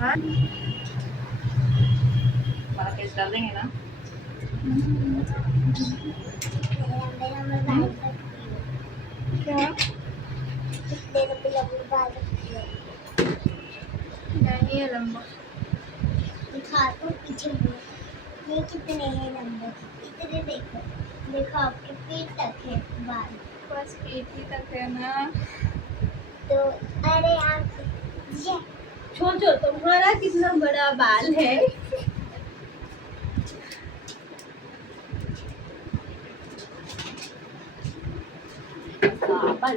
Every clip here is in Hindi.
हाँ हमारा केस डाल देंगे ना। क्या नहीं है लंबा। दिखा तो पीछे ये कितने हैं लंबे, इतने देखो देखो आपके पेट तक है बाल। बस पेट ही तक है ना। तो अरे आप सोचो तुम्हारा कितना बड़ा बाल है। बाल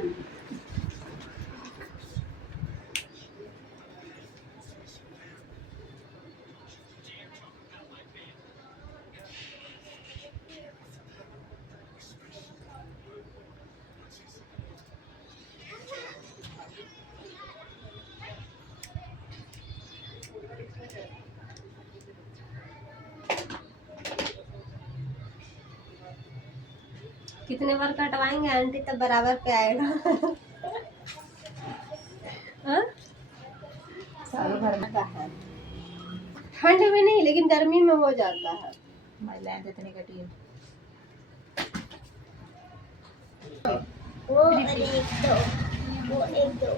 कितने बार कटवाएंगे आंटी तब बराबर पे आएगा। हाँ? सालों भर में का है। ठंड में नहीं लेकिन गर्मी में हो जाता है। हमारी लाइन इतनी कटी है। वो एक दो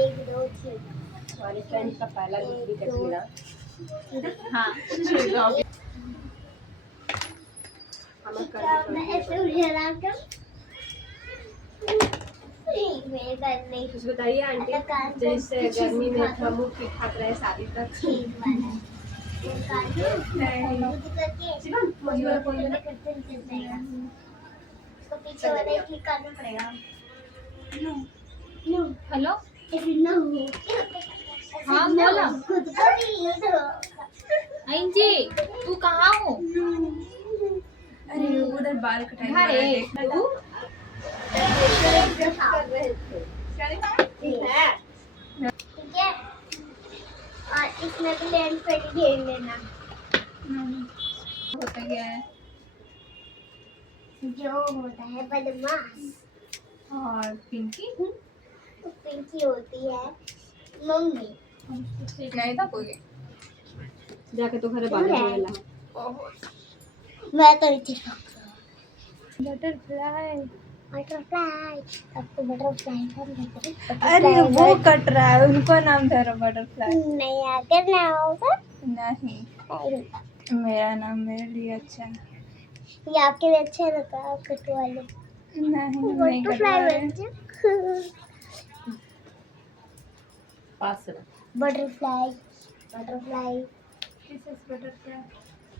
एक दो ठीक। हमारी फ्रेंड का पहला बिजली कटी ना। हाँ मैं ऐसे उठा कर मेरे घर में कुछ बताइए आंटी, जैसे गर्मी में था मुँह ठीक ठाक रहे शादी तक। पीछे वाला ही क्लिक करना पड़ेगा। हेलो हाँ बोला। खुद पर ही जी तू कहाँ हो? अरे उधर बाल कटाई हाँ रे तू ठीक है। और इसमें भी लेंस पे घेर लेना होता क्या है। जो होता है बदमाश। और पिंकी तो पिंकी होती है मम्मी। ठीक नहीं था कोई। जाके तो घरे बाल धोएला। मैं तो नीचे बटरफ्लाई बटरफ्लाई सबको बटरफ्लाई कर देते। अरे वो कट रहा है उनको नाम धरो बटरफ्लाई। नहीं आकर ना होगा। नहीं अरे, मेरा नाम मेरे लिए अच्छा है। ये आपके लिए अच्छा रहता है आप कटवा लो। नहीं butterfly pass butterfly butterfly this is butterfly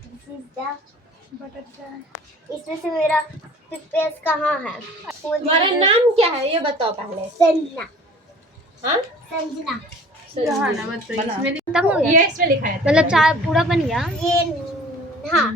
this is the butterfly. इसमें से मेरा पेज कहाँ है? तुम्हारा नाम क्या है ये बताओ पहले। संजना। हाँ संजना इसमें खत्म हो गया ये इसमें लिखा है। मतलब चार पूरा बन गया ये। हाँ